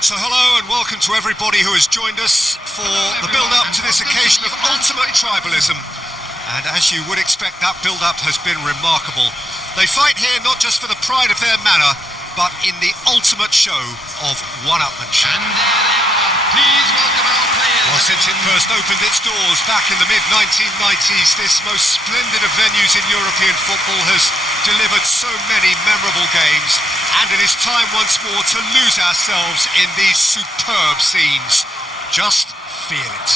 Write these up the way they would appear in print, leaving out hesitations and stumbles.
So hello and welcome to everybody who has joined us for the build-up to this occasion of ultimate tribalism. And as you would expect, that build-up has been remarkable. They fight here not just for the pride of their manor, but in the ultimate show of one-upmanship. And there they are. Please welcome our players. Well, since it first opened its doors back in the mid-1990s, this most splendid of venues in European football has delivered so many memorable games, and it is time once more to lose ourselves in these superb scenes. Just feel it.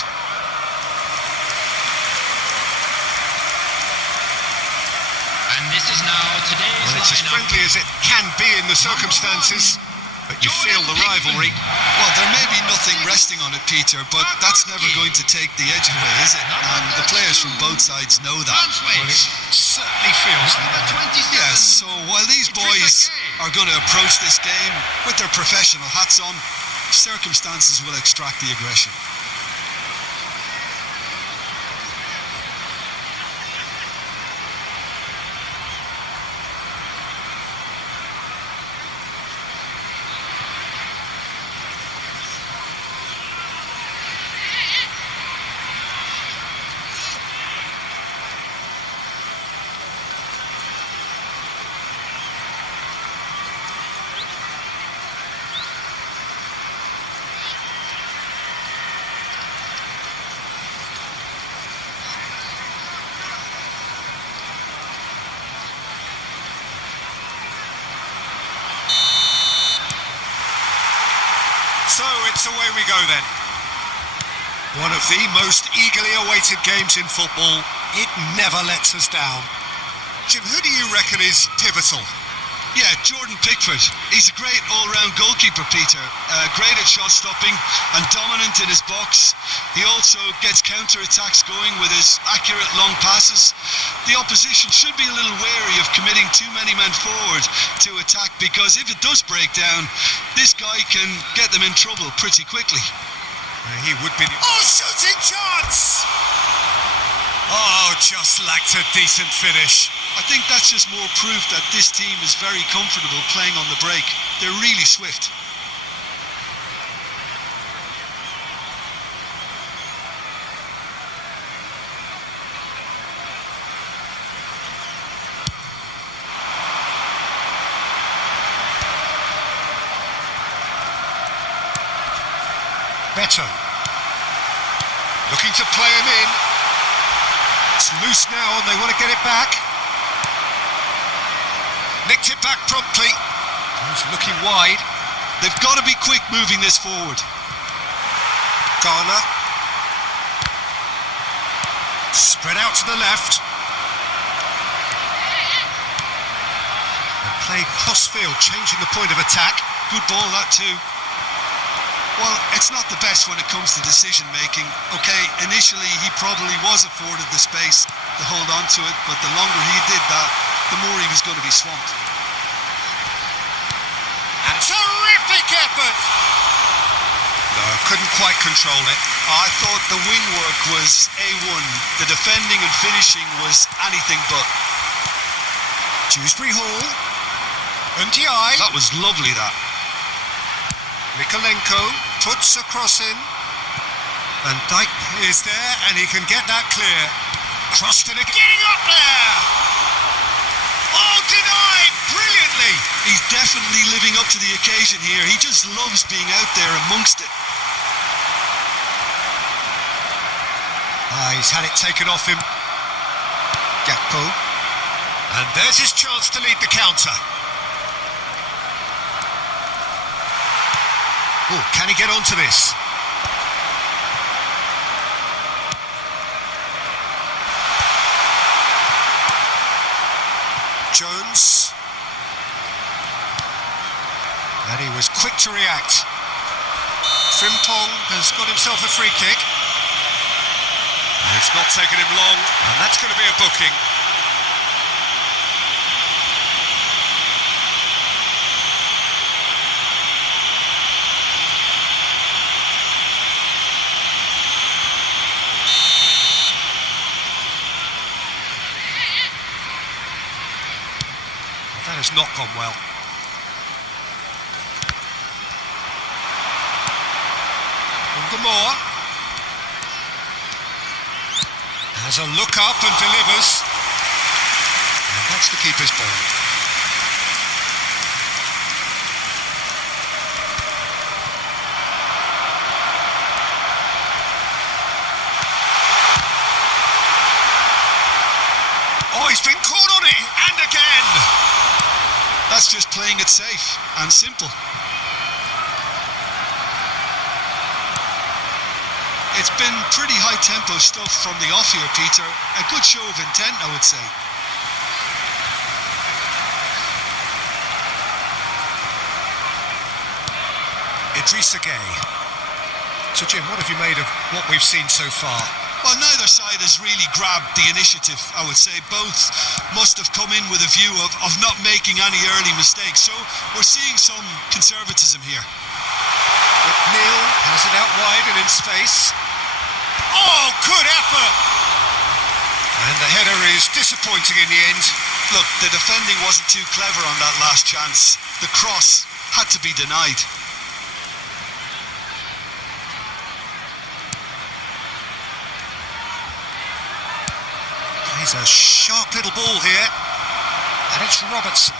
And this is now today's Well, it's as friendly as it can be in the circumstances, but you feel the rivalry. Well, there may be nothing resting on it, Peter, but that's never going to take the edge away, is it? And the players from both sides know that. Well, it certainly feels that. Yes, so while these boys are going to approach this game with their professional hats on, circumstances will extract the aggression. So it's away we go then. One of the most eagerly awaited games in football. It never lets us down. Jim, who do you reckon is pivotal? Yeah, Jordan Pickford. He's a great all-round goalkeeper, Peter. Great at shot stopping and dominant in his box. He also gets counter-attacks going with his accurate long passes. The opposition should be a little wary of committing too many men forward to attack, because if it does break down, this guy can get them in trouble pretty quickly. He would be... Oh, shooting chance! Oh, just lacked a decent finish. I think that's just more proof that this team is very comfortable playing on the break. They're really swift. Beto. Looking to play him in. It's loose now and they want to get it back. Nicked it back promptly. He's looking wide. They've got to be quick moving this forward. Garner. Spread out to the left. And played cross-field, changing the point of attack. Good ball, that too. Well, it's not the best when it comes to decision-making. Okay, initially he probably was afforded the space to hold on to it, but the longer he did that, the more he was going to be swamped. And terrific effort! No, couldn't quite control it. I thought the wing work was A1. The defending and finishing was anything but. Dewsbury Hall. Ndiaye. That was lovely, that. Mikolenko puts a cross in. And Dyke is there, and he can get that clear. Crossed it again. Getting up there! Oh, denied! Brilliantly! He's definitely living up to the occasion here. He just loves being out there amongst it. He's had it taken off him. Gakpo. And there's his chance to lead the counter. Oh, can he get onto this? Jones. And he was quick to react. Frimpong has got himself a free kick. It's not taken him long, and that's going to be a booking. That has not gone well. Ongomore has a look up and delivers. And that's the keeper's ball. Oh, he's been caught on it, and again! That's just playing it safe and simple. It's been pretty high-tempo stuff from the off here, Peter. A good show of intent, I would say. Idrissa Gueye. So, Jim, what have you made of what we've seen so far? Well, neither side has really grabbed the initiative, I would say. Both must have come in with a view of not making any early mistakes. So we're seeing some conservatism here. McNeil has it out wide and in space. Oh, good effort! And the header is disappointing in the end. Look, the defending wasn't too clever on that last chance. The cross had to be denied. He's a sharp little ball here. And it's Robertson.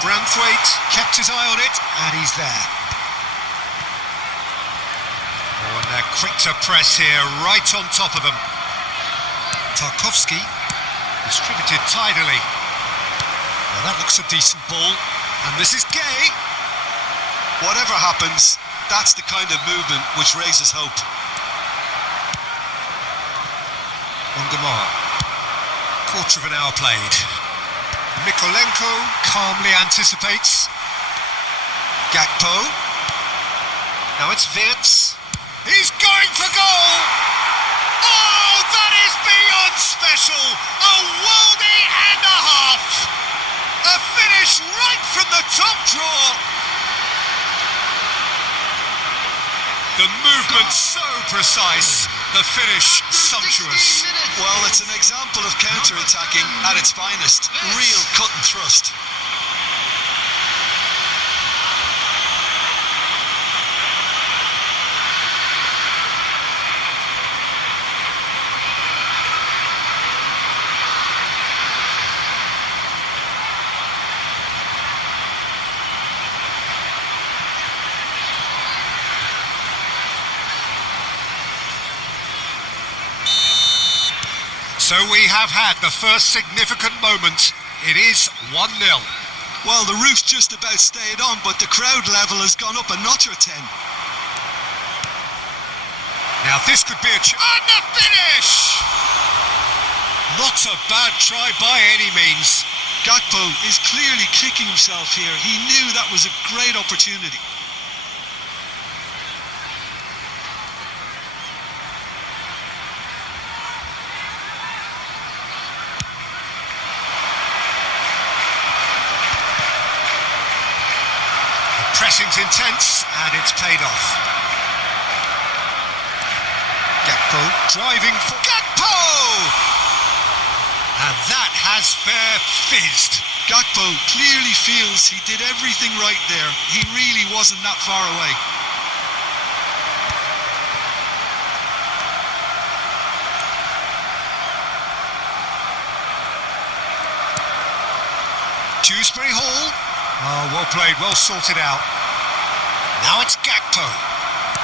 Branthwaite kept his eye on it, and he's there. Oh, and they're quick to press here, right on top of them. Tarkowski distributed tidily. Well, that looks a decent ball, and this is Gueye. Whatever happens, that's the kind of movement which raises hope. Ongomore. Quarter of an hour played. Mykolenko calmly anticipates. Gakpo. Now it's Wirtz. He's going for goal! Oh, that is beyond special! A worldie and a half! A finish right from the top draw! The movement so precise, the finish sumptuous. Well, it's an example of counter-attacking at its finest. Real cut and thrust. So we have had the first significant moment. It is 1-0. Well, the roof just about stayed on, but the crowd level has gone up a notch or 10. Now this could be a and the finish! Not a bad try by any means. Gakpo is clearly kicking himself here. He knew that was a great opportunity. Pressing's intense, and it's paid off. Gakpo driving for Gakpo! And that has fair fizzed. Gakpo clearly feels he did everything right there. He really wasn't that far away. Dewsbury Hall. Oh, well played, well sorted out. Now it's Gakpo.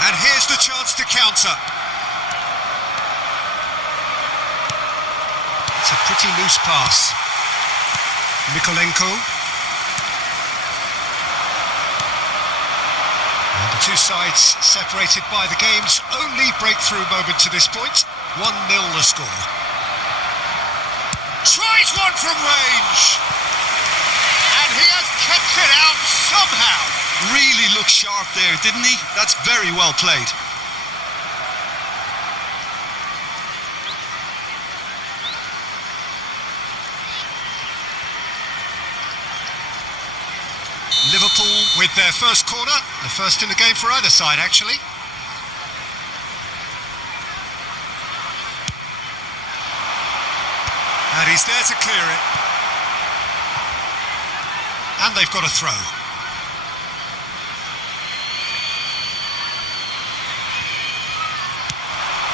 And here's the chance to counter. It's a pretty loose pass. Mykolenko. And the two sides separated by the game's only breakthrough moment to this point. 1-0 the score. Tries one from range. And he has kept it out somehow. Really looked sharp there, didn't he? That's very well played. Liverpool with their first corner, the first in the game for either side actually. And he's there to clear it. And they've got a throw.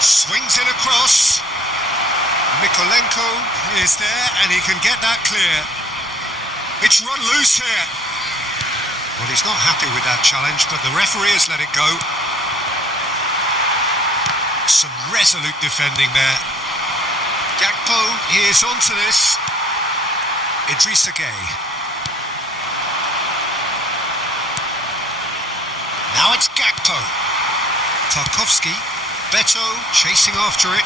Swings it across. Mikolenko is there and he can get that clear. It's run loose here. Well, he's not happy with that challenge, but the referee has let it go. Some resolute defending there. Gakpo is onto this. Idrissa Gueye. Now it's Gakpo. Tarkowski. Beto chasing after it.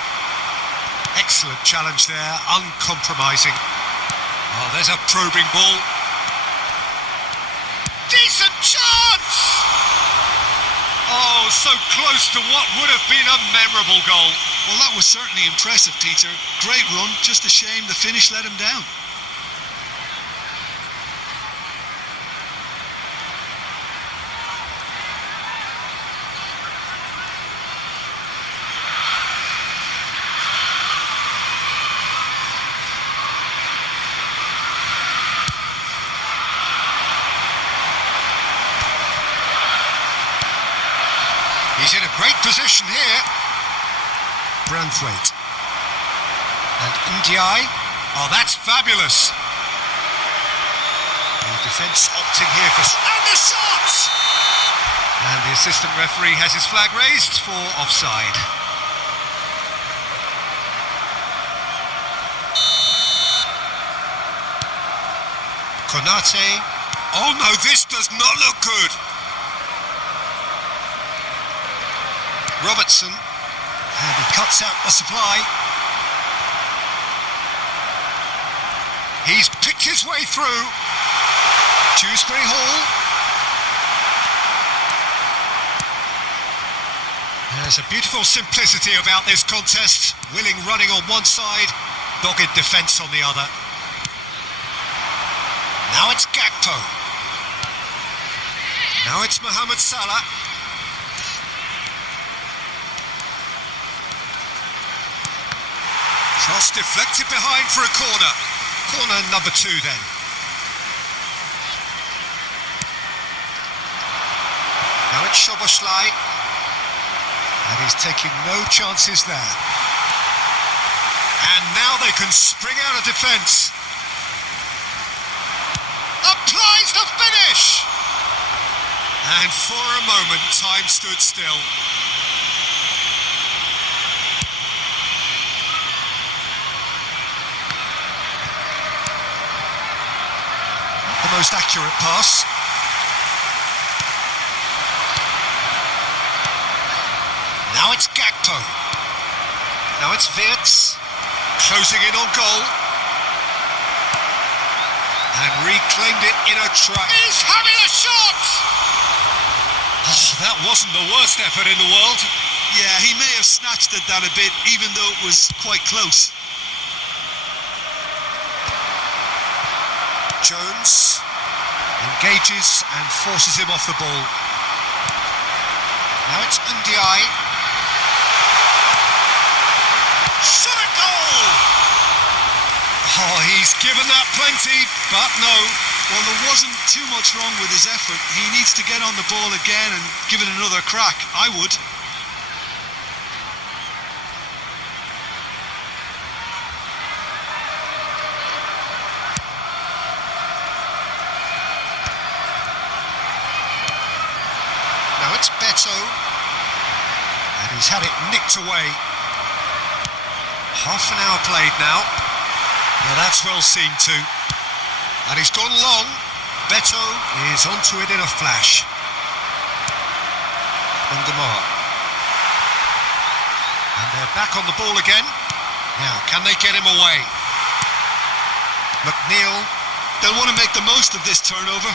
Excellent challenge there, uncompromising. Oh, there's a probing ball. Decent chance! Oh, so close to what would have been a memorable goal. Well, that was certainly impressive, Peter. Great run, just a shame the finish let him down. He's in a great position here. Branthwaite. And Ndiaye. Oh, that's fabulous. The defence opting here for... And the shot! And the assistant referee has his flag raised for offside. Konate. Oh no, this does not look good. Robertson, and he cuts out the supply. He's picked his way through. Dewsbury Hall. There's a beautiful simplicity about this contest. Willing running on one side, dogged defence on the other. Now it's Gakpo. Now it's Mohamed Salah. Cross deflected behind for a corner. Corner number 2 then. Now it's Szoboszlai. And he's taking no chances there. And now they can spring out of defence. Applies the finish! And for a moment, time stood still. The most accurate pass. Now it's Gakpo. Now it's Wirtz. Closing in on goal. And reclaimed it in a try. He's having a shot! Oh, that wasn't the worst effort in the world. Yeah, he may have snatched at that a bit, even though it was quite close. Jones engages and forces him off the ball. Now it's Ndiaye. Shot at goal! Oh, he's given that plenty, but no. Well, there wasn't too much wrong with his effort. He needs to get on the ball again and give it another crack. I would. Now it's Beto, and he's had it nicked away. Half an hour played now. Yeah, that's well seen too. And he's gone long. Beto is onto it in a flash. Ungamar. And they're back on the ball again. Now, can they get him away? McNeil. They'll want to make the most of this turnover.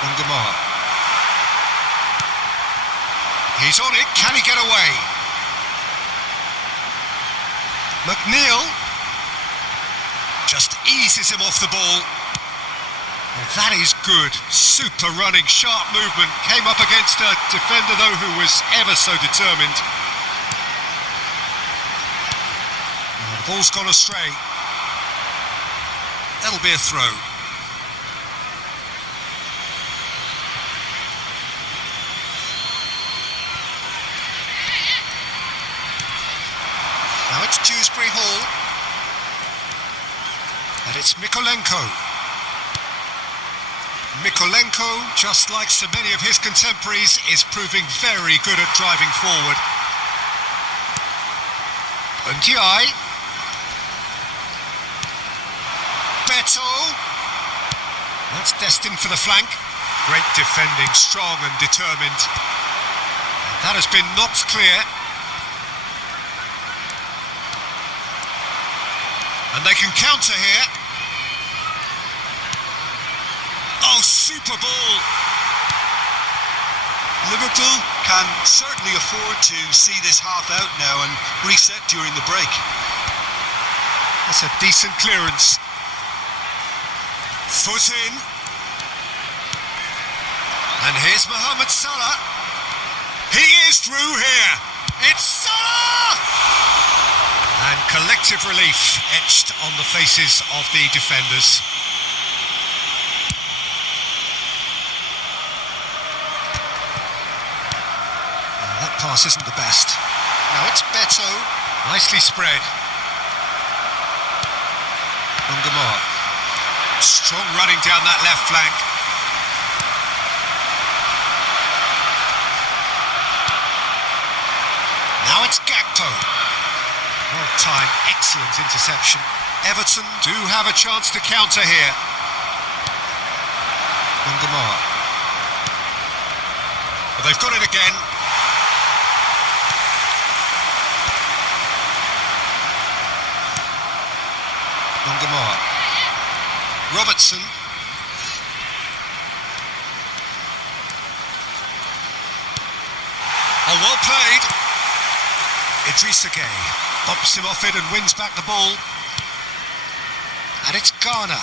Ungamar. He's on it. Can he get away? McNeil just eases him off the ball. Well, that is good. Super running, sharp movement. Came up against a defender, though, who was ever so determined. Well, the ball's gone astray. That'll be a throw. It's Dewsbury Hall. And it's Mykolenko. Mykolenko, just like so many of his contemporaries, is proving very good at driving forward. Ndiaye. Beto. That's destined for the flank. Great defending, strong and determined. And that has been knocked clear. And they can counter here. Oh, super ball. Liverpool can certainly afford to see this half out now and reset during the break. That's a decent clearance. Foot in. And here's Mohamed Salah. He is through here. It's Salah! And collective relief etched on the faces of the defenders. That pass isn't the best. Now it's Beto. Nicely spread. Ungamar. Strong running down that left flank. Now it's Gakpo. Well-timed, excellent interception. Everton do have a chance to counter here. Ungamar. Well, they've got it again. Ungamar. Robertson. Oh, well played. Idrissa Gueye bops him off it and wins back the ball. And it's Ghana.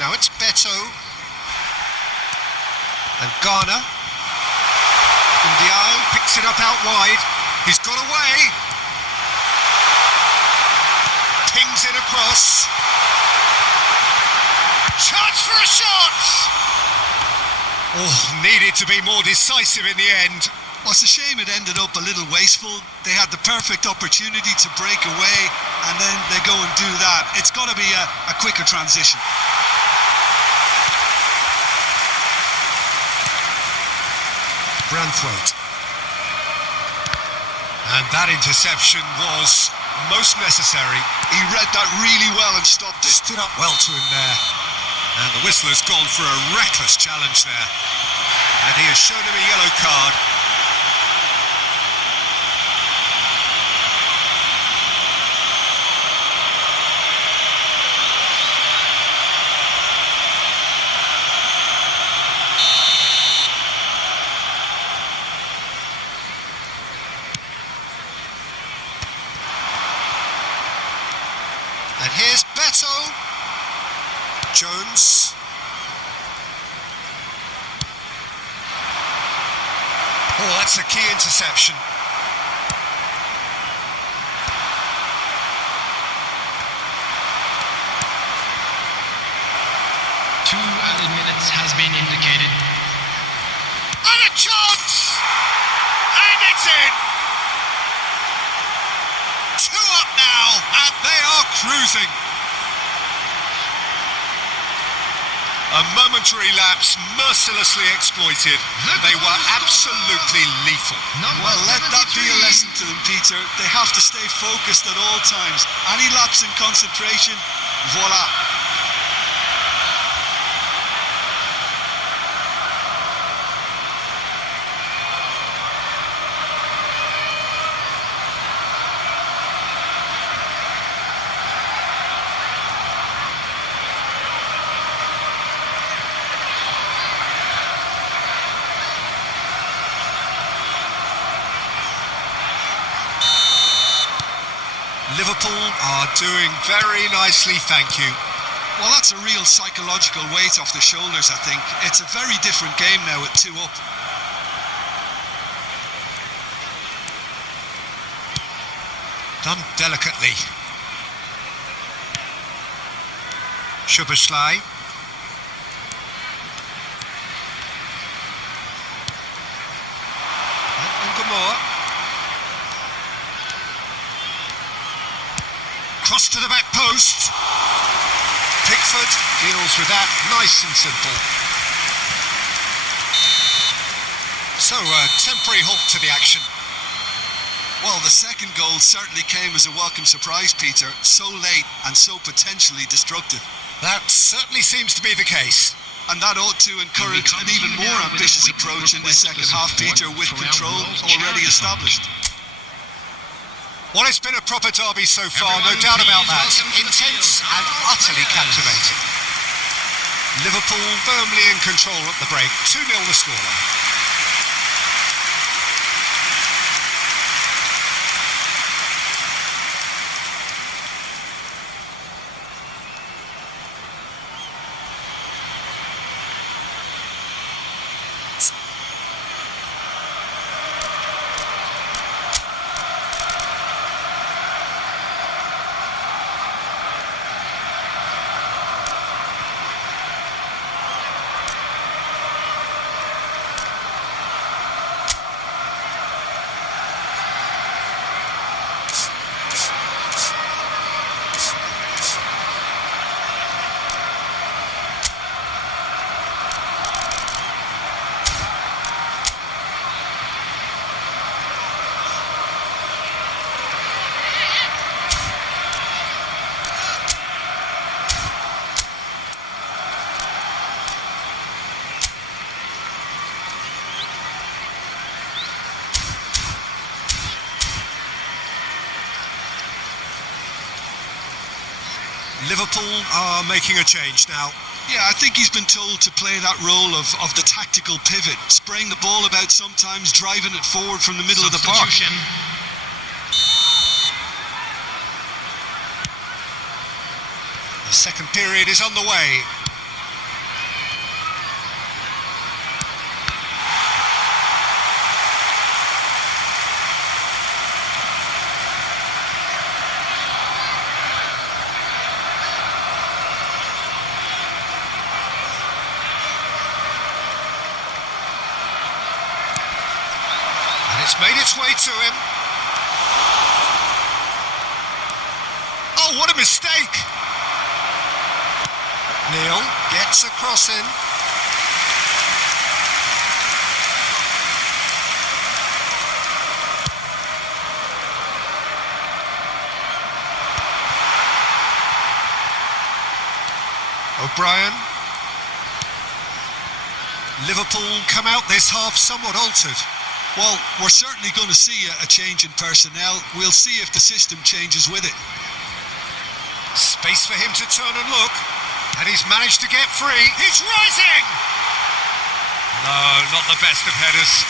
Now it's Beto. And Ghana. Ndiaye picks it up out wide. He's got away. Pings it across. Chance for a shot! Oh, needed to be more decisive in the end. Well, it's a shame it ended up a little wasteful. They had the perfect opportunity to break away, and then they go and do that. It's got to be a quicker transition. Branthwaite. And that interception was most necessary. He read that really well and stopped it. Stood up well to him there. And the whistler's gone for a reckless challenge there. And he has shown him a yellow card. And here's Beto. Jones. Oh, that's a key interception. Two added minutes has been indicated. And a chance! And it's in! 2 up now, and they are cruising. A momentary lapse mercilessly exploited. They were absolutely lethal. Well, let that be a lesson to them, Peter. They have to stay focused at all times. Any lapse in concentration, voila. Liverpool are doing very nicely, thank you. Well, that's a real psychological weight off the shoulders, I think. It's a very different game now with 2 up. Done delicately. Szoboszlai. And Ungamar. Cross to the back post. Pickford deals with that nice and simple. So, a temporary halt to the action. Well, the second goal certainly came as a welcome surprise, Peter. So late and so potentially destructive. That certainly seems to be the case. And that ought to encourage an even more ambitious approach in the second half, Peter, with control already established. Well, it's been a proper derby so far, no doubt about that. Intense and utterly captivating. Liverpool firmly in control at the break. 2-0 the scoreline. Liverpool are making a change now. Yeah, I think he's been told to play that role of the tactical pivot, spraying the ball about sometimes, driving it forward from the middle of the park. The second period is underway. It's made its way to him. Oh, what a mistake! Neil gets a cross in. O'Brien. Liverpool come out this half somewhat altered. Well, we're certainly going to see a change in personnel. We'll see if the system changes with it. Space for him to turn and look. And he's managed to get free. He's rising! No, not the best of headers.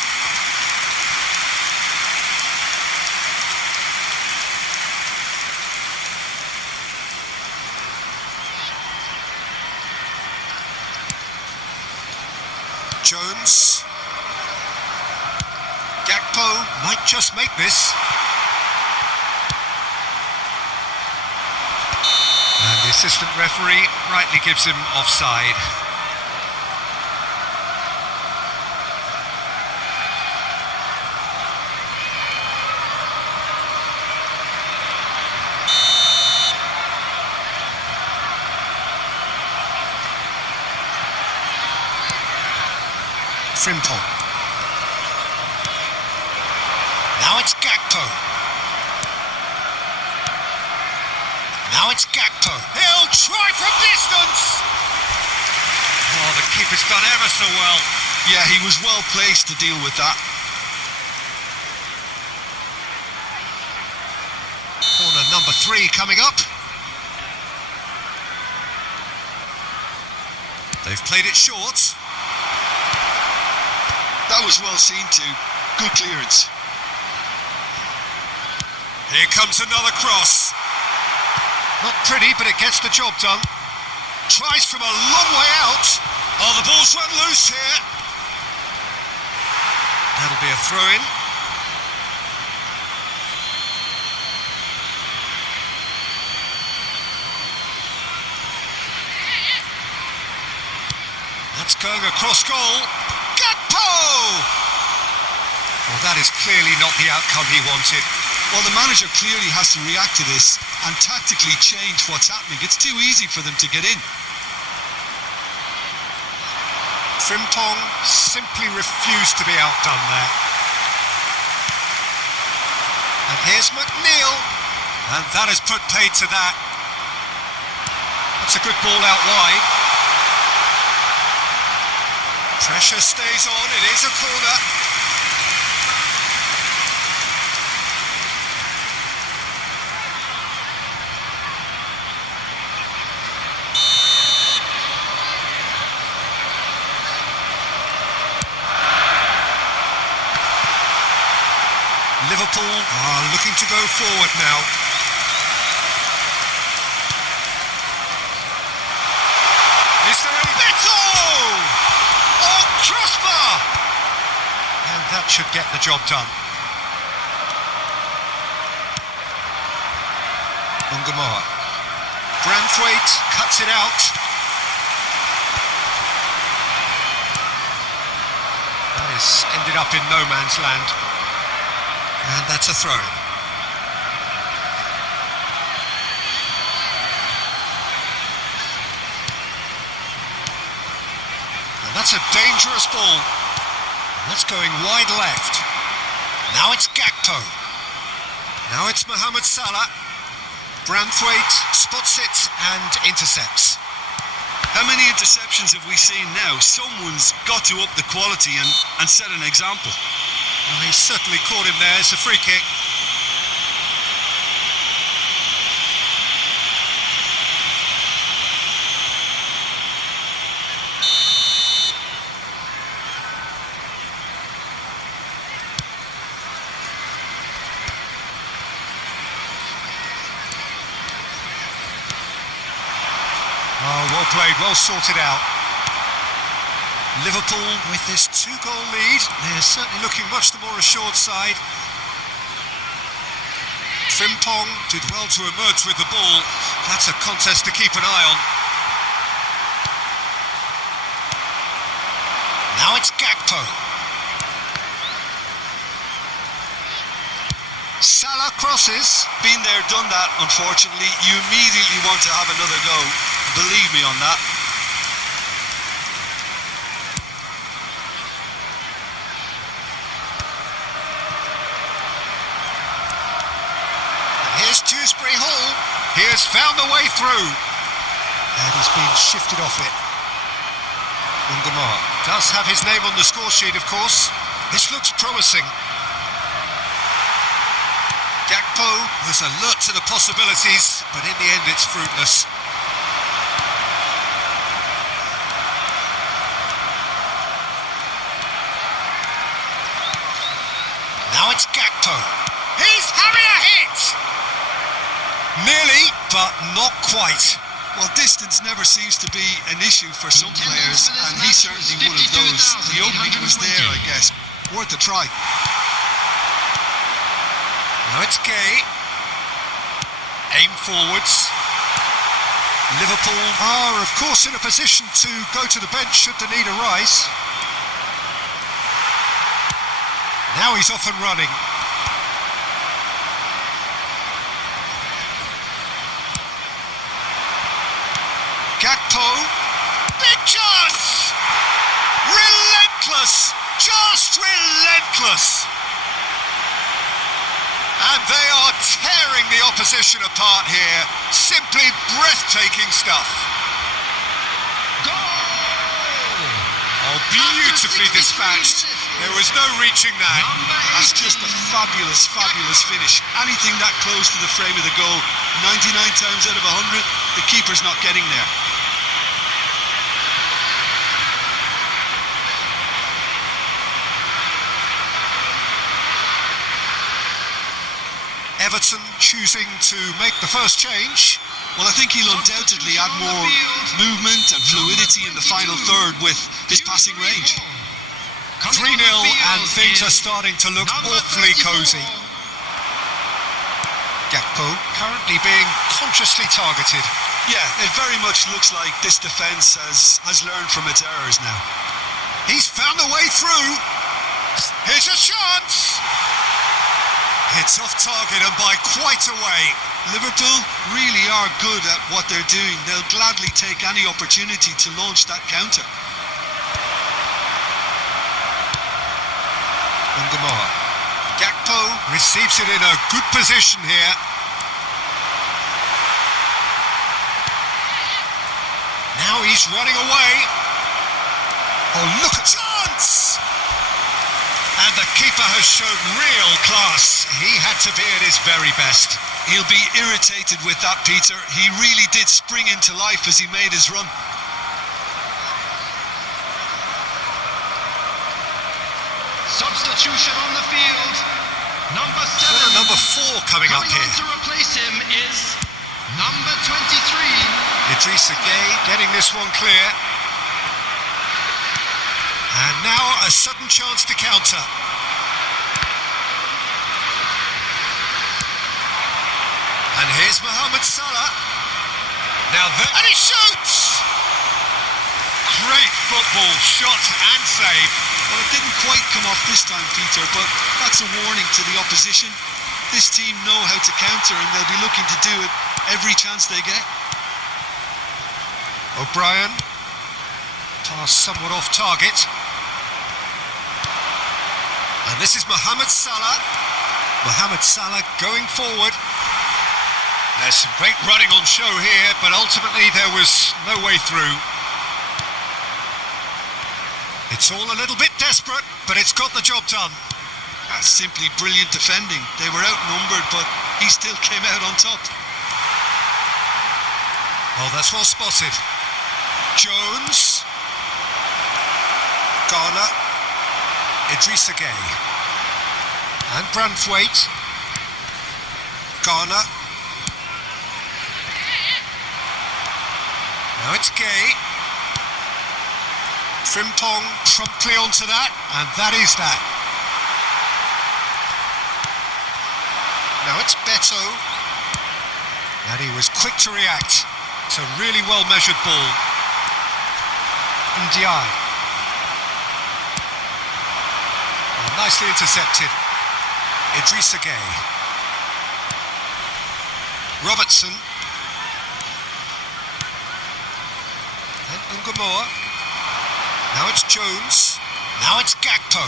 Jones. Gakpo might just make this. And the assistant referee rightly gives him offside. Frimpong. Now it's Gakpo. Now it's Gakpo. He'll try from distance. Oh, the keeper's done ever so well. Yeah, he was well placed to deal with that. Corner number 3 coming up. They've played it short. That was well seen too. Good clearance. Here comes another cross. Not pretty, but it gets the job done. Tries from a long way out. Oh, the ball's run loose here. That'll be a throw-in. That's going across goal. Gakpo! Well, that is clearly not the outcome he wanted. Well, the manager clearly has to react to this and tactically change what's happening. It's too easy for them to get in. Frimpong simply refused to be outdone there. And here's McNeil. And that has put paid to that. That's a good ball out wide. Pressure stays on, it is a corner. Liverpool are looking to go forward now. Is there any... Beto! Oh, crossbar! And that should get the job done. Ungamoa. Branthwaite cuts it out. That has ended up in no man's land. And that's a throw. And that's a dangerous ball. And that's going wide left. Now it's Gakpo. Now it's Mohamed Salah. Branthwaite spots it and intercepts. How many interceptions have we seen now? Someone's got to up the quality and set an example. Well, he's certainly caught him there. It's a free kick. Oh, well played, well sorted out. Liverpool with this 2-goal lead. They're certainly looking much the more assured side. Frimpong did well to emerge with the ball. That's a contest to keep an eye on. Now it's Gakpo. Salah crosses. Been there, done that, unfortunately. You immediately want to have another go. Believe me on that. Here's Dewsbury Hall. He has found the way through. And he's been shifted off it. Ungamoa does have his name on the score sheet, of course. This looks promising. Gakpo was alert to the possibilities, but in the end it's fruitless. Now it's Gakpo. He's having a hit! Nearly, but not quite. Well, distance never seems to be an issue for some players, and he's certainly one of those. The opening was there, I guess. Worth a try. Now it's Gay. Aim forwards. Liverpool are, of course, in a position to go to the bench should the need arise. Now he's off and running. Gakpo, big chance! Relentless, just relentless. And they are tearing the opposition apart here. Simply breathtaking stuff. Goal! Oh, beautifully dispatched. There was no reaching that. That's just a fabulous, fabulous finish. Anything that close to the frame of the goal, 99 times out of 100, the keeper's not getting there. Everton choosing to make the first change. Well, I think he'll undoubtedly add more movement and fluidity in the final third with his passing range. 3-0 and things are starting to look awfully cosy. Gakpo currently being consciously targeted. Yeah, it very much looks like this defence has learned from its errors now. He's found a way through. Here's a chance. It's off target and by quite a way. Liverpool really are good at what they're doing. They'll gladly take any opportunity to launch that counter. Ungamoa. Gakpo receives it in a good position here. Now he's running away. Oh, look at chance! And the keeper has shown real class. He had to be at his very best. He'll be irritated with that, Peter. He really did spring into life as he made his run. Substitution on the field. Number 7. So number 4 coming up here. To replace him is number 23. Idrissa Gueye getting this one clear. And now a sudden chance to counter. And here's Mohamed Salah. And he shoots! Great football, shot and save. Well, it didn't quite come off this time, Peter, but that's a warning to the opposition. This team know how to counter and they'll be looking to do it every chance they get. O'Brien. Pass somewhat off target. And this is Mohamed Salah. Mohamed Salah going forward. There's some great running on show here, but ultimately there was no way through. It's all a little bit desperate, but it's got the job done. That's simply brilliant defending. They were outnumbered, but he still came out on top. Oh, that's well spotted. Jones. Garner. Idrissa Gueye. And Branthwaite. Garner. Now it's Gueye. Frimpong promptly onto that, and that is that. Now it's Beto. And he was quick to react. It's a really well-measured ball. Ndiaye. Oh, nicely intercepted. Idrissa Gueye. Robertson. And Ungamoa. Now it's Jones. Now it's Gakpo.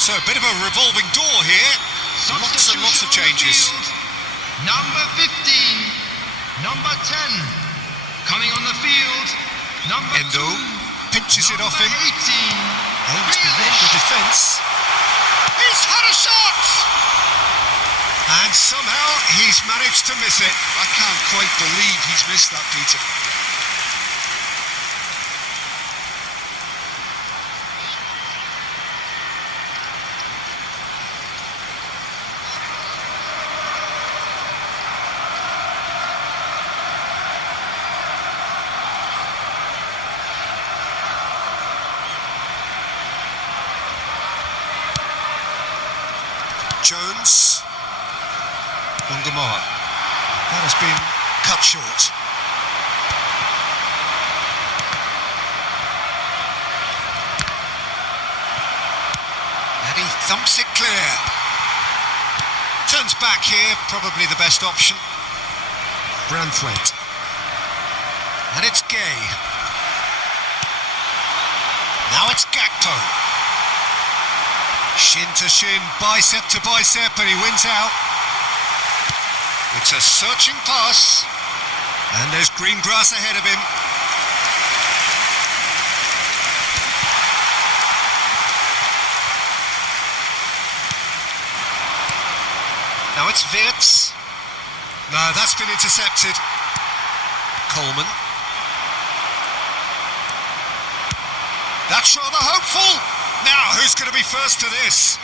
So a bit of a revolving door here. Lots and lots of changes. Number 15. Number 10. Coming on the field. Number Endo 2. pinches it off him. 18. Aims beyond the defence. He's had a shot! And somehow he's managed to miss it. I can't quite believe he's missed that, Peter. Jones. Ungamoa. That has been cut short. And he thumps it clear. Turns back here, probably the best option. Branthwaite. And it's Gueye. Now it's Gakpo. Shin to shin, bicep to bicep, and he wins out. It's a searching pass, and there's green grass ahead of him. Now it's Wirtz. No, that's been intercepted. Coleman. That's rather hopeful. Now, who's going to be first to this?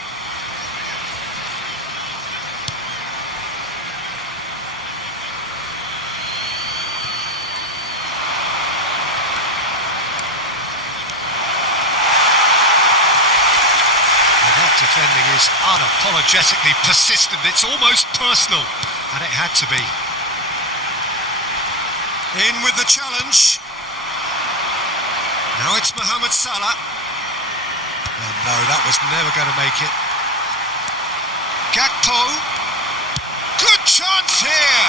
Defending is unapologetically persistent. It's almost personal, and it had to be. In with the challenge. Now it's Mohamed Salah. Oh no, that was never going to make it. Gakpo. Good chance here.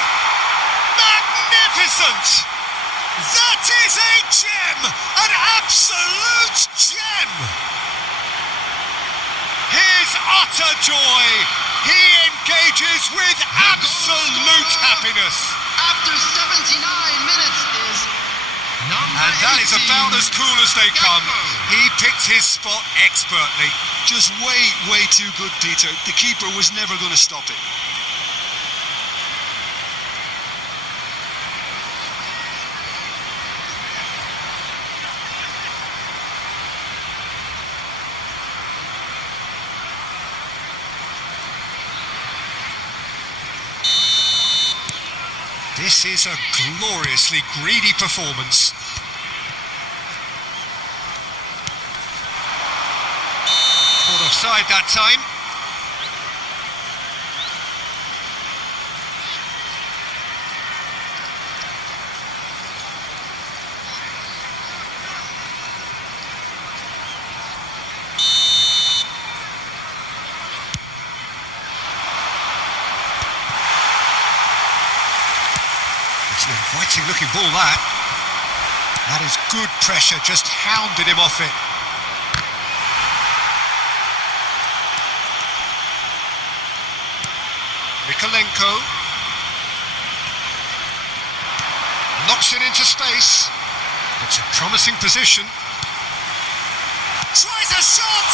Magnificent. That is a gem. An absolute gem. His utter joy. He engages with absolute happiness. After 79 minutes is number And that is 18. about as cool as they come. He picked his spot expertly. Just way too good, Peter. The keeper was never going to stop it. This is a gloriously greedy performance. Caught offside that time. It's an inviting looking ball, that. That is good pressure, just hounded him off it. Mikolenko knocks it into space. It's a promising position. Tries a shot!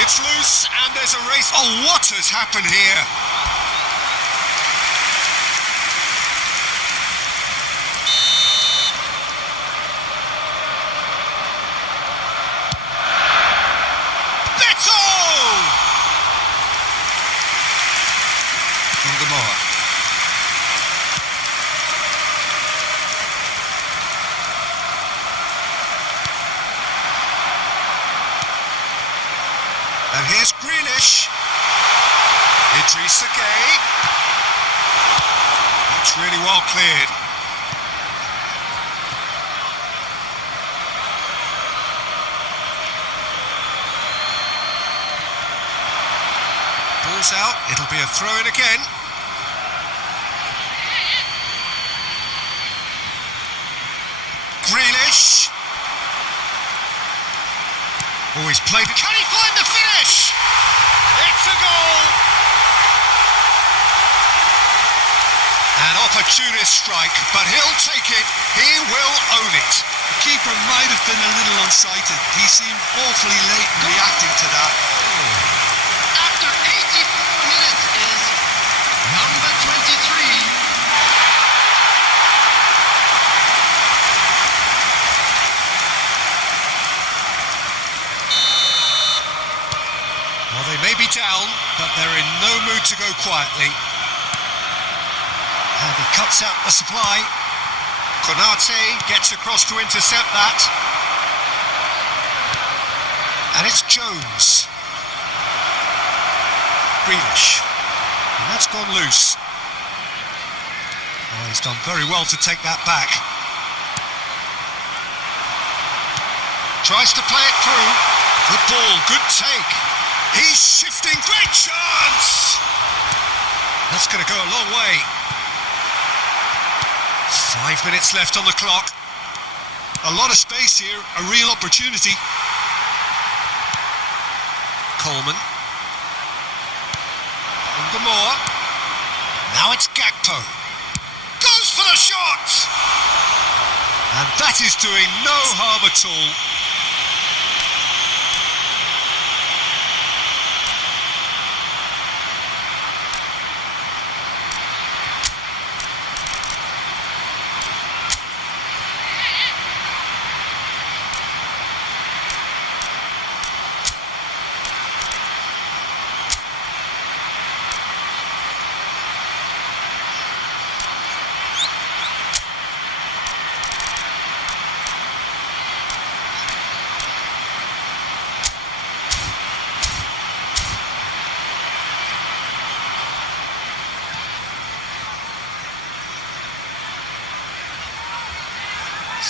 It's loose and there's a race. Oh, what has happened here? And here's Grealish. Idrissa Gueye. That's really well cleared. Ball's out. It'll be a throw-in again. Grealish. Oh, he's played it. Can he find the finish? It's a goal. An opportunist strike, but he'll take it. He will own it. The keeper might have been a little unsighted. He seemed awfully late in reacting to that. After 84 minutes is number 23. Well, they may be down, but they're in no mood to go quietly. And he cuts out the supply. Konate gets across to intercept that. And it's Jones. Grealish. And that's gone loose. Oh, he's done very well to take that back. Tries to play it through. Good ball, good take. He's shifting, great chance! That's going to go a long way. 5 minutes left on the clock. A lot of space here, a real opportunity. Coleman. Ungamore. Now it's Gakpo. Goes for the shot! And that is doing no harm at all.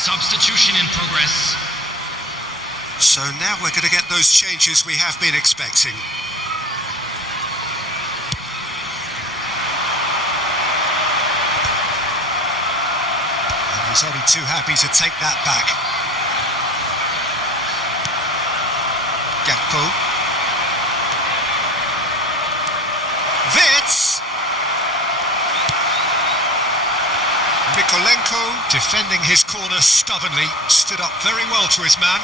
Substitution in progress. So now we're going to get those changes we have been expecting. And he's only too happy to take that back. Gakpo. Wits. Mikolenko defending his corner stubbornly, stood up very well to his man.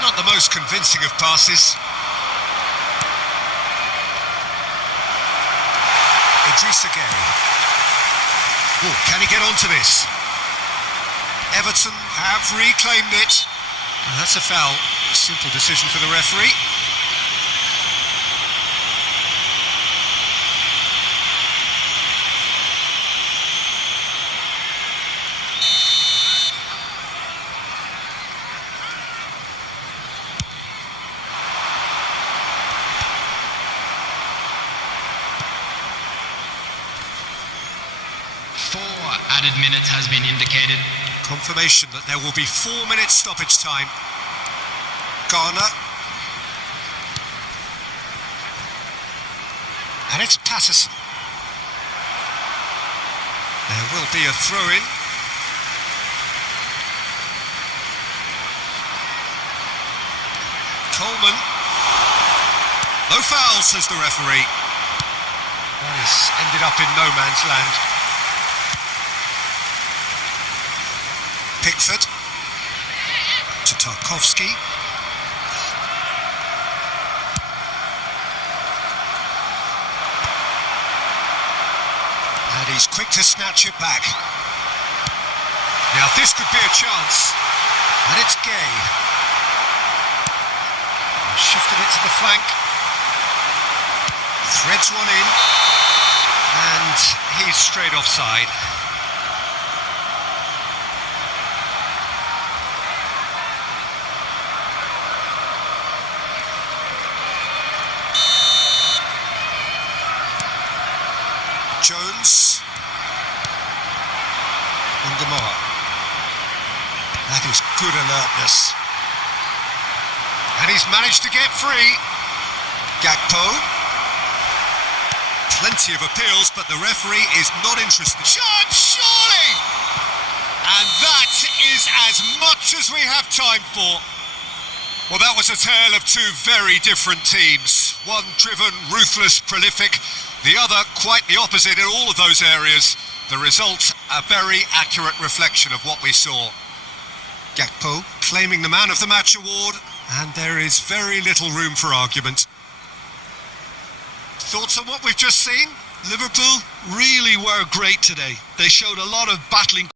Not the most convincing of passes. Idrissa Gueye. Oh, can he get onto this? Everton have reclaimed it. That's a foul. A simple decision for the referee. Added minutes has been indicated. Confirmation that there will be 4 minutes stoppage time. Garner. And it's Patterson. There will be a throw-in. Coleman. No foul, says the referee. That has ended up in no man's land. Pickford to Tarkovsky. And he's quick to snatch it back. Now this could be a chance. And it's Gueye. Shifted it to the flank. Threads one in. And he's straight offside. Jones and Gamoa. That is good alertness. And he's managed to get free. Gakpo. Plenty of appeals, but the referee is not interested. Shot, surely! And that is as much as we have time for. Well, that was a tale of two very different teams. One driven, ruthless, prolific. The other, quite the opposite in all of those areas. The result, a very accurate reflection of what we saw. Gakpo claiming the Man of the Match award, and there is very little room for argument. Thoughts on what we've just seen? Liverpool really were great today. They showed a lot of battling